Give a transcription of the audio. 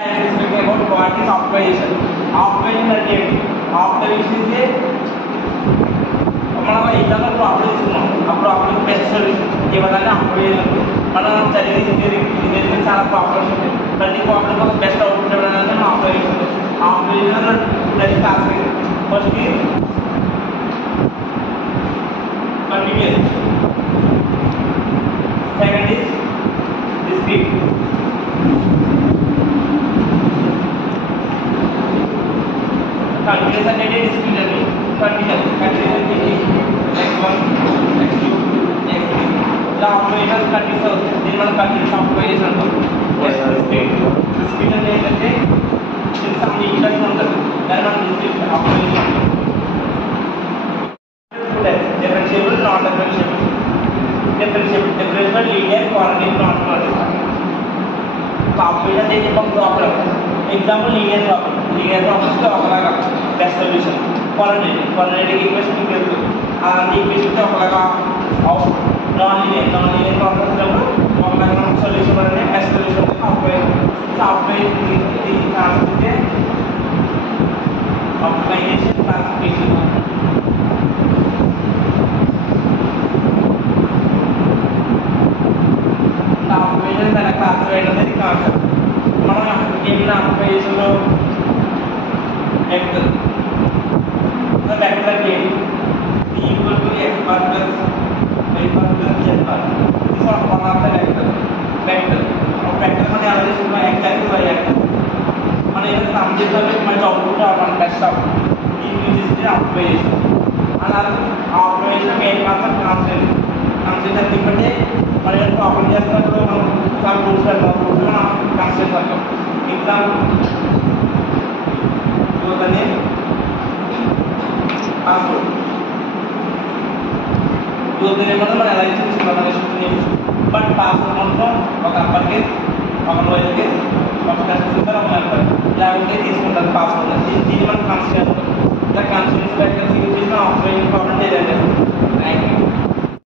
speaking about what is optimization. Optimization అంటే ఏంటి? Optimization is మనం ఎగ్జాంపుల్ ప్రాబ్లం తీసుకున్నాం. ఆ ప్రాబ్లం బెస్ట్ సొల్యూషన్ ఇవ్వడానికి ఆప్టిమైజేషన్. మనం చదివి ఇంజనీరింగ్ చాలా ప్రాబ్లమ్స్ ఉంటాయి. ప్రతి ప్రాబ్లం కోసం బెస్ట్ అవుట్పుట్ ఇవ్వడానికి మనం optimisation. Optimisation next task first is continuous, second is discrete, continuous and discrete learning. Continuous next one, next two, next three. The optimization continuous. Then మనం continuous optimization అంటాం. Discrete అంటే ఏంటంటే some equation ఉంటుంది. దాన్ని మనం discrete optimization అంటాం. Differentiable, non differentiable. Differentiable, linear, quadratic, non quadratic. Optimization అంటే ఒక problem. Example linear problem. Linear problem కి ఒకలాగా బెస్ట్ సొల్యూషన్. క్వాడ్రాటిక్ ఈక్వేషన్ కి తెలుసు. ఆ ఈక్వేషన్ కి ఒకలాగా నాన్ లీనియర్ ప్రాబ్లమ్స్ లో ఒకలాగా మనం సొల్యూషన్ అనేది బెస్ట్ సొల్యూషన్ ఇది కాన్సెప్ట్ ఆప్టిమైజేషన్ క్లాసిఫికేషన్. ఆప్టిమైజేషన్ ఎలా క్లాసిఫై అనేది కాన్సెప్ట్. మనం ఏమైనా ఆప్టిమైజేషన్లో వెక్టర్ అంటే equal to x bar plus y bar plus z bar. This are one of the vector మనం ఎలా తీసుకున్నాం? X axis y axis. మనం ఏదైనా సమ్ చేసాము మంచి అవుట్పుట్ మన బెస్ట్ అవుట్పుట్ ఈ యూజ్ ఆప్టిమైజేషన్. అలా ఆప్టిమైజేషన్ మెయిన్ కాన్సెప్ట్ కాన్సెప్ట్ ఎందుకంటే మనం ఏదైనా ప్రాబ్లం చేస్తున్నప్పుడు మనం సమ్ రూల్స్ మనం కాన్సెప్ట్ అంటాం. ఎగ్జాంపుల్ పాస్వర్డ్ మనం ఎలా తీసుకున్నాం? బట్ పాస్వర్డ్ మొత్తం ఒక అప్పర్ కేస్, ఒక లోయర్ కేస్, ఒక కన్సిడర్, ఒక నెంబర్ లేకపోతే తీసుకుంటారు పాస్వర్డ్. దీన్ని మనం కన్సిడర్ ఇలా కన్సిడర్ యూజ్ చేసిన ఆప్టిమైజేషన్ ప్రాబ్లం ఏదంటే